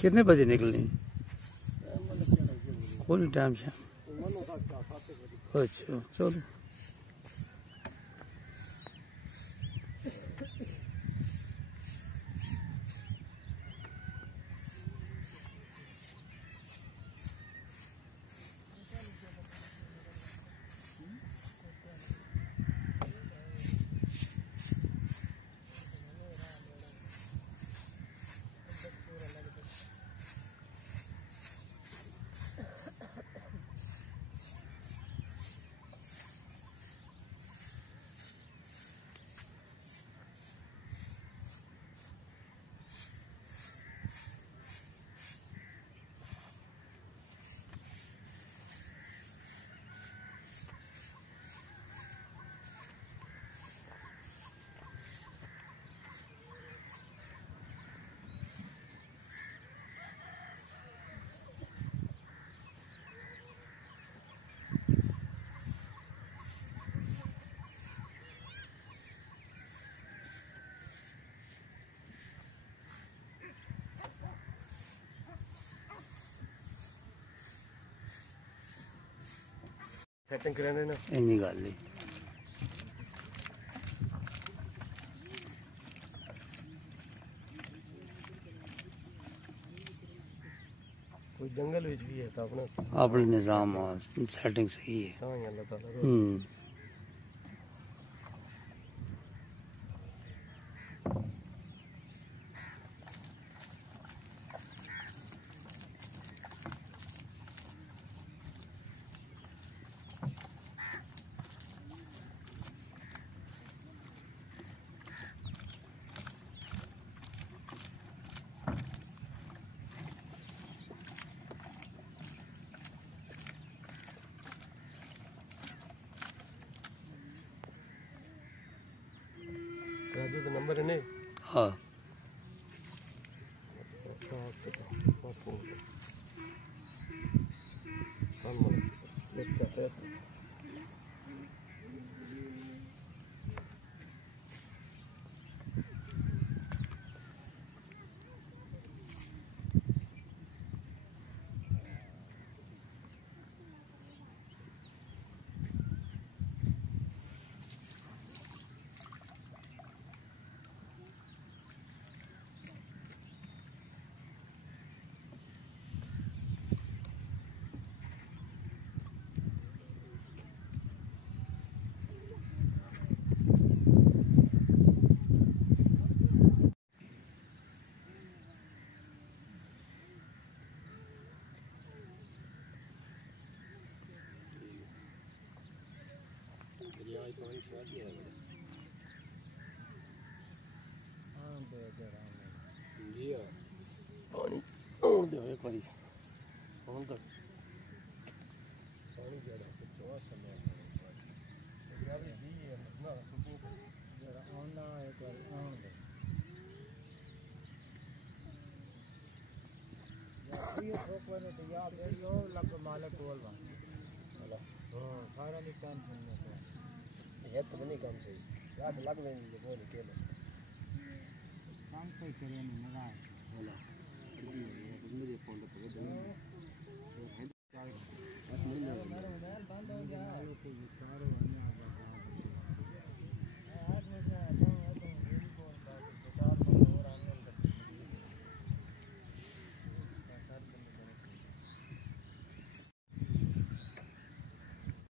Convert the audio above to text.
कितने बजे निकलनी? कोई टाइम से। अच्छा चलो। सेटिंग कराने ना इन्नी गल नहीं। कोई जंगल विच भी है तो अपने निजाम सेटिंग सही है। अल्लाह ताला राजू का नंबर है नहीं? हाँ पानी और दे एक बारी कौन तक पानी ज्यादा तो समय यार भी है ना जरा आना एक बार आन दे यार ये ठोकवा ने तो यार दे लो लग मालिक बोलवा हेलो हां सारा नहीं टेंशन में तो ये तो नहीं काम सही यार लग नहीं बोल के बस काम कोई करे नहीं मजा हेलो मुझे फोन पे दे दो बस मिल जाएगा